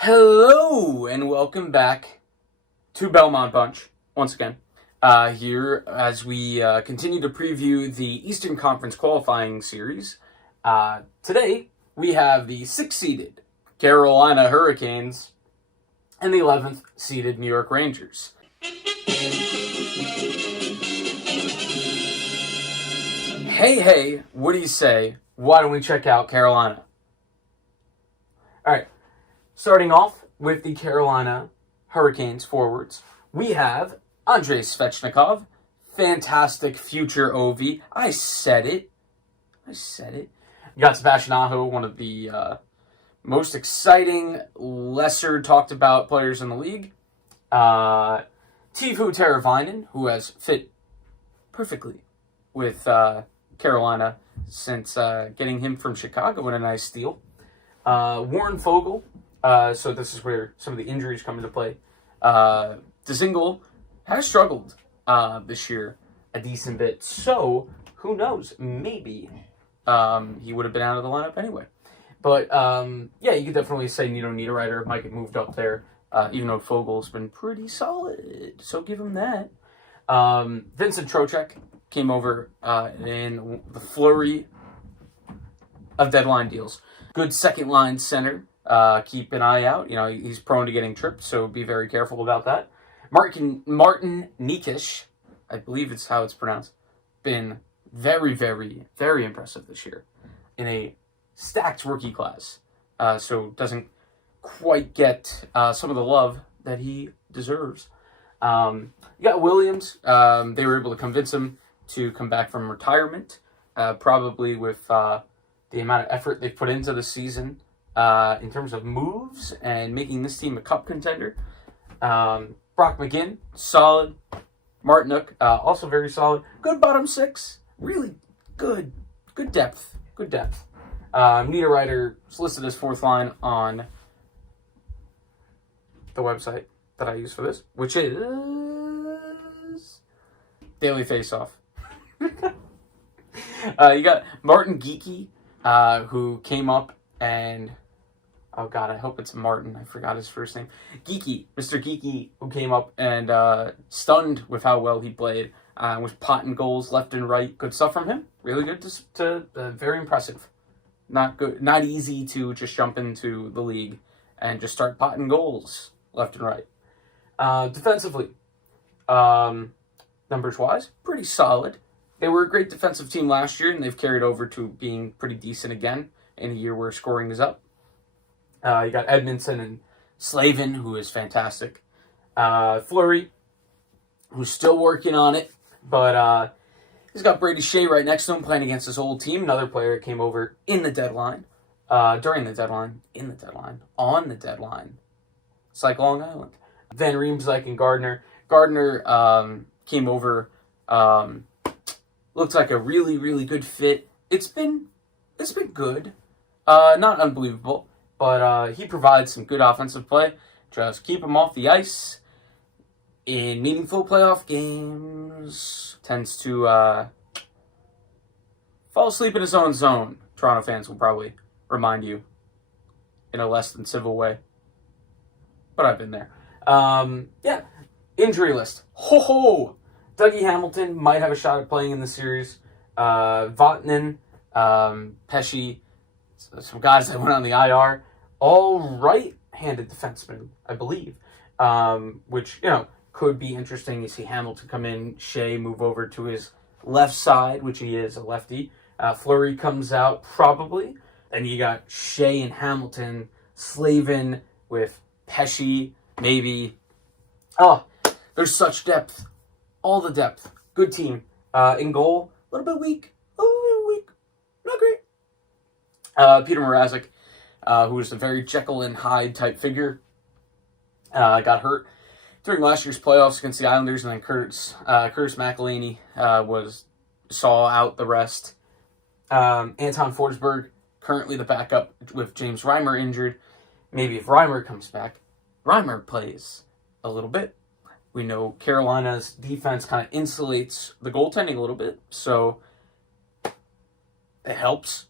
Hello and welcome back to Belmont Bunch once again. Here as we continue to preview the Eastern Conference qualifying series. Today we have the 6th-seeded Carolina Hurricanes and the 11th seeded New York Rangers. Hey, what do you say? Why don't we check out Carolina? All right. Starting off with the Carolina Hurricanes forwards, we have Andrei Svechnikov, fantastic future OV. I said it. You got Sebastian Aho, one of the most exciting, lesser talked about players in the league. Teuvo Teravainen, who has fit perfectly with Carolina since getting him from Chicago in a nice deal. Warren Foegele. So this is where some of the injuries come into play. Dzingel has struggled this year a decent bit. So who knows? Maybe he would have been out of the lineup anyway. But yeah, you could definitely say Nino Niederreiter might get moved up there, even though Fogel's been pretty solid. So give him that. Vincent Trocheck came over in the flurry of deadline deals. Good second line center. Keep an eye out. You know, he's prone to getting tripped, so be very careful about that. Martin Nikish, I believe it's how it's pronounced, been very, very, very impressive this year in a stacked rookie class. So doesn't quite get some of the love that he deserves. You got Williams. They were able to convince him to come back from retirement, probably with the amount of effort they've put into the season. In terms of moves and making this team a cup contender. Brock McGinn, solid. Martinuk, also very solid. Good bottom six. Really good. Good depth. Niederreiter is listed as fourth line on the website that I use for this, which is Daily Faceoff. You got Martin Geekie, who came up and... Oh, God, I hope it's Martin. I forgot his first name. Geeky. Mr. Geeky, who came up and stunned with how well he played. With potting goals left and right. Good stuff from him. Really good to very impressive. Not easy to just jump into the league and just start potting goals left and right. Defensively, numbers-wise, pretty solid. They were a great defensive team last year, and they've carried over to being pretty decent again in a year where scoring is up. You got Edmondson and Slavin, who is fantastic. Fleury, who's still working on it, but he's got Brady Shea right next to him playing against his old team. Another player that came over in the deadline, during the deadline, in the deadline, on the deadline. It's like Long Island. Van Riemsdyk and Gardner. Gardner came over. Looks like a really, really good fit. It's been good. Not unbelievable. But he provides some good offensive play. Just keep him off the ice in meaningful playoff games. Tends to fall asleep in his own zone. Toronto fans will probably remind you in a less than civil way. But I've been there. Yeah, injury list. Ho! Dougie Hamilton might have a shot at playing in the series. Vatanen, Pesci, some guys that went on the IR, all right-handed defensemen, I believe, which, you know, could be interesting. You see Hamilton come in, Shea move over to his left side, which he is a lefty. Fleury comes out, probably, and you got Shea and Hamilton, Slavin with Pesci, maybe. Oh, there's such depth. All the depth. Good team. In goal, a little bit weak. Not great. Peter Mrazek, who was a very Jekyll and Hyde type figure, got hurt during last year's playoffs against the Islanders, and then Curtis McElhinney saw out the rest. Anton Forsberg, currently the backup with James Reimer injured. Maybe if Reimer comes back, Reimer plays a little bit. We know Carolina's defense kind of insulates the goaltending a little bit, so it helps.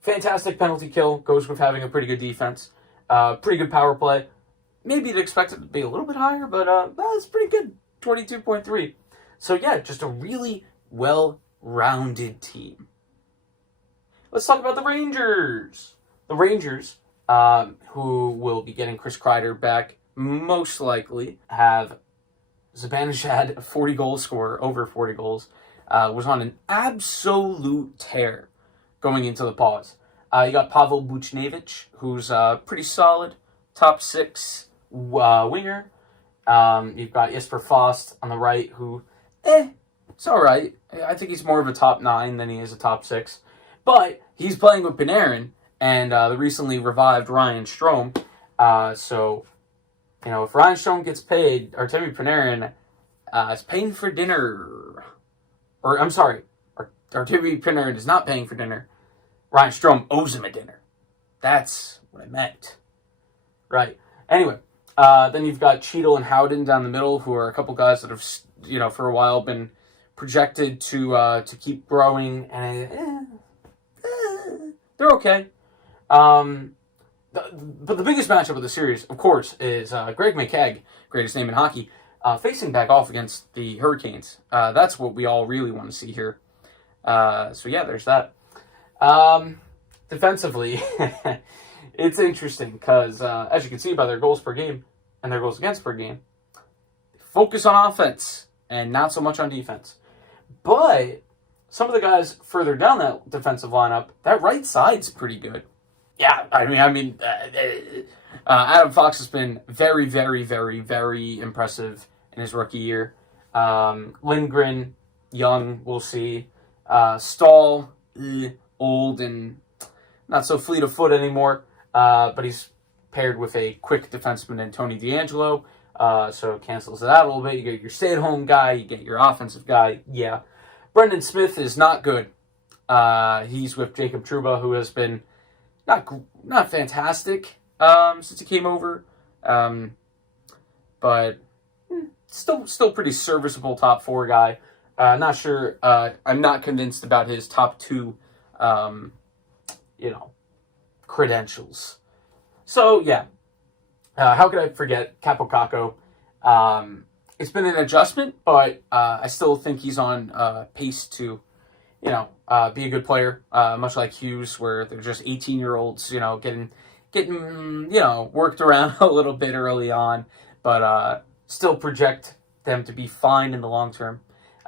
Fantastic penalty kill, goes with having a pretty good defense. Pretty good power play. Maybe you'd expect it to be a little bit higher, but that's pretty good. 22.3. So yeah, just a really well-rounded team. Let's talk about the Rangers. The Rangers, who will be getting Chris Kreider back, most likely have Zibanejad, a 40-goal scorer, over 40 goals, was on an absolute tear going into the pause. You got Pavel Buchnevich, who's pretty solid, top 6 winger. You've got Jesper Fast on the right, who, it's all right. I think he's more of a top 9 than he is a top 6. But he's playing with Panarin and the recently revived Ryan Strome. So, you know, if Ryan Strome gets paid, Artemi Panarin is paying for dinner. Or, I'm sorry, Artemi Panarin is not paying for dinner. Ryan Strome owes him a dinner. That's what I meant. Right. Anyway, then you've got Cheadle and Howden down the middle, who are a couple guys that have, you know, for a while been projected to keep growing, and they're okay. But the biggest matchup of the series, of course, is Greg McKegg, greatest name in hockey, facing back off against the Hurricanes. That's what we all really want to see here. So yeah, there's that. Defensively, it's interesting because, as you can see by their goals per game and their goals against per game, focus on offense and not so much on defense. But some of the guys further down that defensive lineup, that right side's pretty good. Yeah, I mean, Adam Fox has been very, very, very, very impressive in his rookie year. Lindgren, young, we'll see. Stahl, old and not so fleet of foot anymore, but he's paired with a quick defenseman in Tony DeAngelo, so it cancels it out a little bit. You get your stay-at-home guy, you get your offensive guy, yeah. Brendan Smith is not good. He's with Jacob Trouba, who has been not fantastic since he came over, but still pretty serviceable top 4 guy. Not sure. I'm not convinced about his top 2, credentials. So yeah, how could I forget Capo Caco? It's been an adjustment, but I still think he's on pace to, be a good player. Much like Hughes, where they're just 18-year-olds, getting worked around a little bit early on, but still project them to be fine in the long term.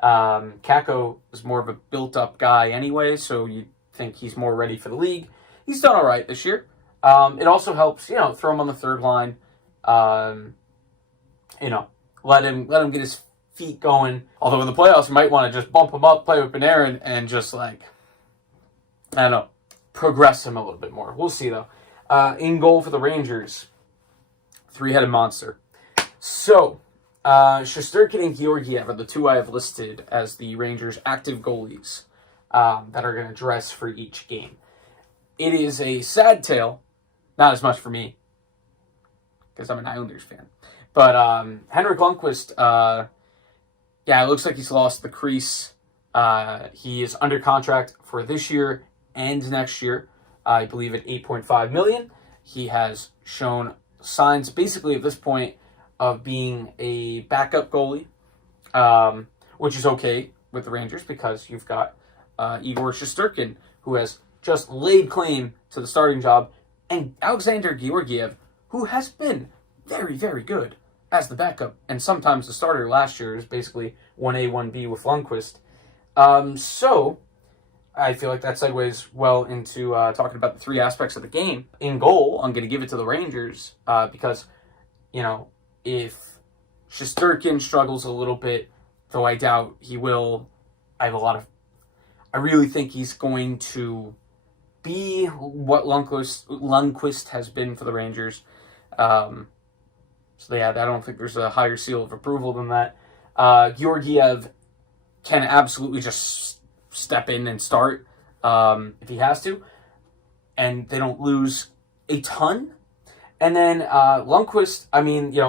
Kako is more of a built-up guy anyway, so you think he's more ready for the league. He's done all right this year. It also helps, throw him on the third line. Let him get his feet going. Although in the playoffs, you might want to just bump him up, play with Panarin, and just progress him a little bit more. We'll see though. In goal for the Rangers, 3-headed monster. So, Shesterkin and Georgiev are the 2 I have listed as the Rangers' active goalies that are going to dress for each game. It is a sad tale, not as much for me, because I'm an Islanders fan. But Henrik Lundqvist, it looks like he's lost the crease. He is under contract for this year and next year, I believe at $8.5 million. He has shown signs, basically at this point, of being a backup goalie, which is okay with the Rangers because you've got Igor Shesterkin, who has just laid claim to the starting job, and Alexander Georgiev, who has been very, very good as the backup, and sometimes the starter last year is basically 1A, 1B with Lundqvist. So, I feel like that segues well into talking about the 3 aspects of the game. In goal, I'm going to give it to the Rangers because, if Shesterkin struggles a little bit, though I doubt he will, I really think he's going to be what Lundqvist has been for the Rangers. So yeah, I don't think there's a higher seal of approval than that. Georgiev can absolutely just step in and start if he has to, and they don't lose a ton. And then Lundqvist,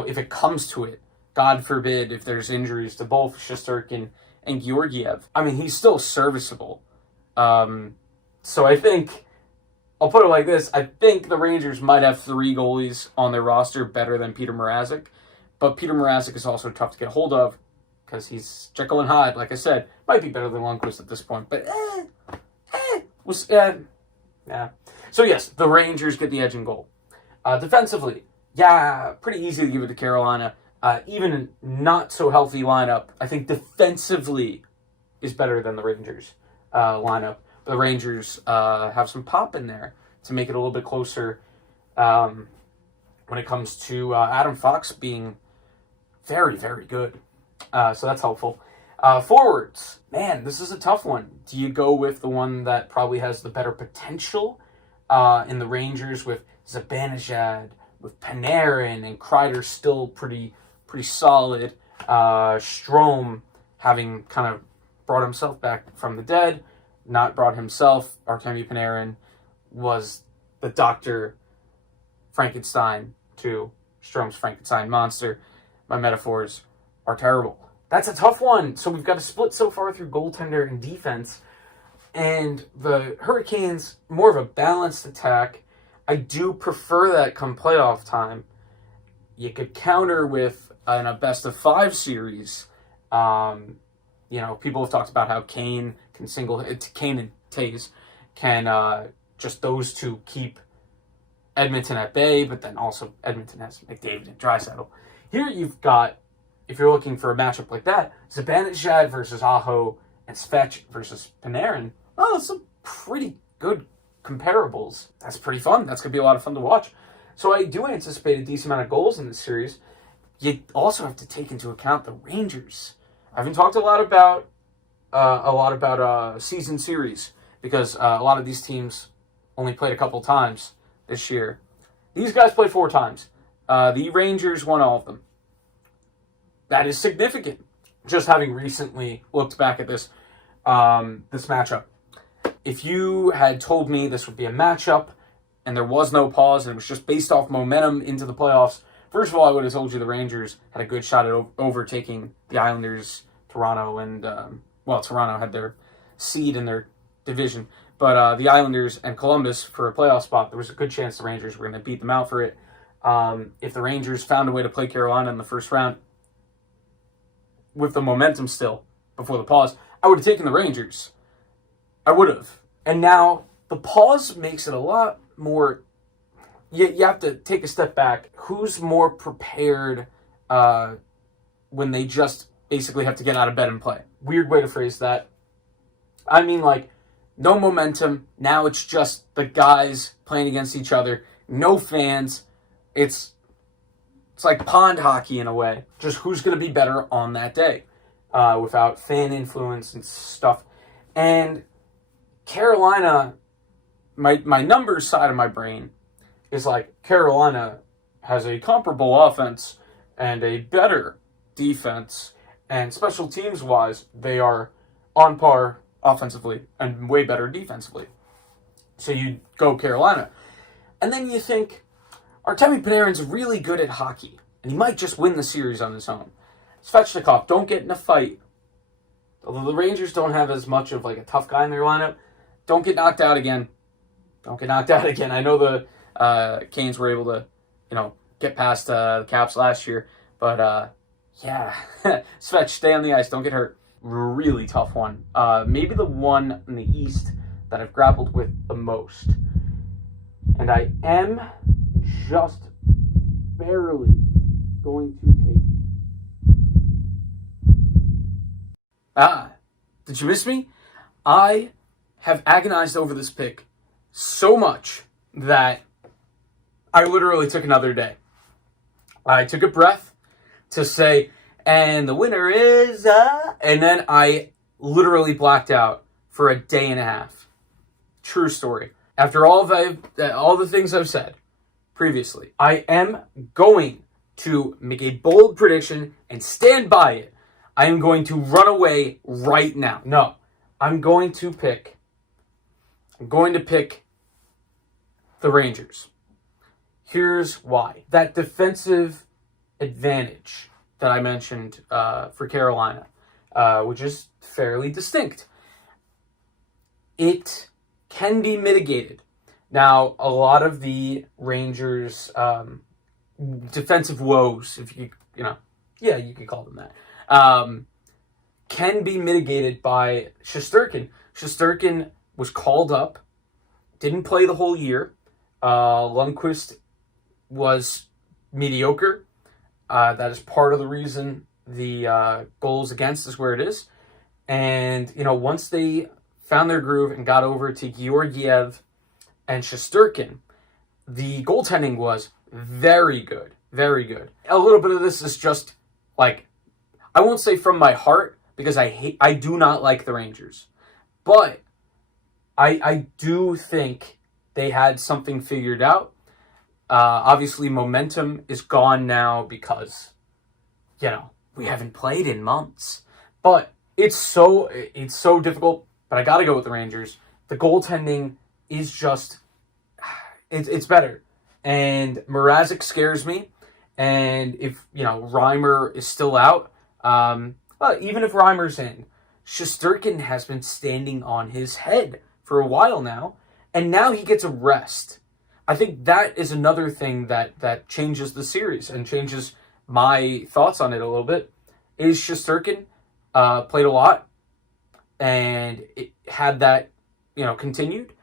if it comes to it, God forbid if there's injuries to both Shesterkin and Georgiev, he's still serviceable. So I think I'll put it like this. I think the Rangers might have 3 goalies on their roster better than Peter Mrazek. But Peter Mrazek is also tough to get a hold of because he's Jekyll and Hyde. Like I said, might be better than Lundqvist at this point. But, yeah. So, yes, the Rangers get the edge in goal. Defensively, yeah, pretty easy to give it to Carolina. Even a not-so-healthy lineup, I think defensively is better than the Rangers lineup. The Rangers have some pop in there to make it a little bit closer when it comes to Adam Fox being very, very good. So that's helpful. Forwards, man, this is a tough one. Do you go with the one that probably has the better potential in the Rangers with Zibanejad, with Panarin, and Kreider still pretty solid. Strome having kind of brought himself back from the dead, not brought himself. Artemi Panarin was the Dr. Frankenstein to Strome's Frankenstein monster. My metaphors are terrible. That's a tough one. So we've got a split so far through goaltender and defense. And the Hurricanes, more of a balanced attack. I do prefer that come playoff time. You could counter with in a best-of-5 series. People have talked about how Kane and Taves can just those two keep Edmonton at bay, but then also Edmonton has McDavid and Draisaitl. Here you've got, if you're looking for a matchup like that, Zibanejad versus Aho and Svech versus Panarin. Oh, that's some pretty good comparables. That's pretty fun. That's going to be a lot of fun to watch. So I do anticipate a decent amount of goals in this series. You also have to take into account the Rangers. I haven't talked a lot about season series because a lot of these teams only played a couple times this year. These guys played 4 times. The Rangers won all of them. That is significant. Just having recently looked back at this matchup. If you had told me this would be a matchup and there was no pause and it was just based off momentum into the playoffs, first of all, I would have told you the Rangers had a good shot at overtaking the Islanders, Toronto, and, Toronto had their seed in their division. But the Islanders and Columbus for a playoff spot, there was a good chance the Rangers were going to beat them out for it. If the Rangers found a way to play Carolina in the first round with the momentum still before the pause, I would have taken the Rangers. I would have. And now the pause makes it a lot more... You have to take a step back. Who's more prepared when they just basically have to get out of bed and play? Weird way to phrase that. I mean, no momentum. Now it's just the guys playing against each other. No fans. It's like pond hockey in a way. Just who's going to be better on that day without fan influence and stuff. And Carolina, my numbers side of my brain is Carolina has a comparable offense and a better defense. And special teams-wise, they are on par offensively and way better defensively. So you go Carolina. And then you think, Artemi Panarin's really good at hockey, and he might just win the series on his own. Svechnikov, don't get in a fight. Although the Rangers don't have as much of a tough guy in their lineup, don't get knocked out again. Don't get knocked out again. I know the Canes were able to, get past the Caps last year, but Svech, stay on the ice, don't get hurt. Really tough one. Maybe the one in the East that I've grappled with the most. And I am just barely going to take... did you miss me? I have agonized over this pick so much that I literally took another day. I took a breath to say, and the winner is... And then I literally blacked out for a day and a half. True story. After all the things I've said previously, I am going to make a bold prediction and stand by it. I am going to run away right now. No, I'm going to pick the Rangers. Here's why. That defensive advantage that I mentioned for Carolina, which is fairly distinct, it can be mitigated Now, a lot of the Rangers' defensive woes, if you could call them that, can be mitigated by Shesterkin. Shesterkin was called up, didn't play the whole year. Lundqvist was mediocre. That is part of the reason the goals against is where it is. And, once they found their groove and got over to Georgiev and Shesterkin, the goaltending was very good. Very good. A little bit of this is just, I won't say from my heart, because I do not like the Rangers. But I do think they had something figured out. Obviously, momentum is gone now because, we haven't played in months. But it's so difficult. But I got to go with the Rangers. The goaltending is just, it's better. And Mrazek scares me. And if, Reimer is still out, even if Reimer's in, Shesterkin has been standing on his head for a while now. And now he gets a rest. I think that is another thing that changes the series and changes my thoughts on it a little bit. Is Shesterkin played a lot, and it had that continued,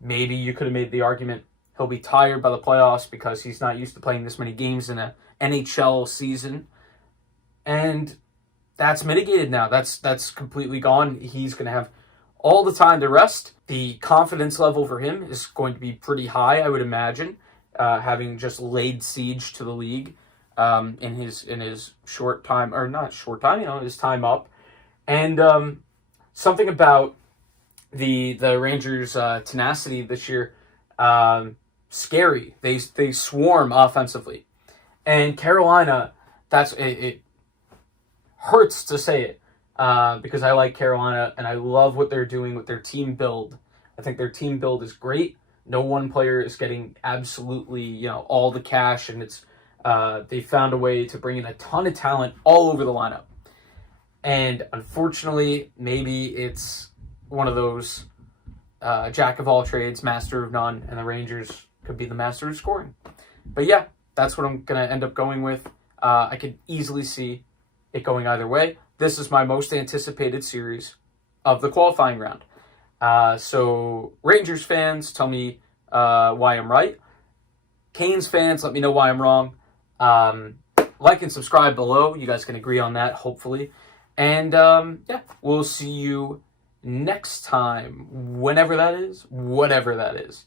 maybe you could have made the argument he'll be tired by the playoffs because he's not used to playing this many games in a NHL season, and that's mitigated now. That's completely gone. He's going to have all the time to rest. The confidence level for him is going to be pretty high, I would imagine, having just laid siege to the league in his short time, or not short time, his time up. And something about the Rangers' tenacity this year, scary. They swarm offensively, and Carolina. It hurts to say it. Because I like Carolina and I love what they're doing with their team build. I think their team build is great. No one player is getting absolutely, all the cash, and it's they found a way to bring in a ton of talent all over the lineup. And unfortunately, maybe it's one of those jack of all trades, master of none, and the Rangers could be the master of scoring. But yeah, that's what I'm going to end up going with. I could easily see it going either way. This is my most anticipated series of the qualifying round. So Rangers fans, tell me why I'm right. Canes fans, let me know why I'm wrong. Like and subscribe below. You guys can agree on that, hopefully. And we'll see you next time, whenever that is, whatever that is.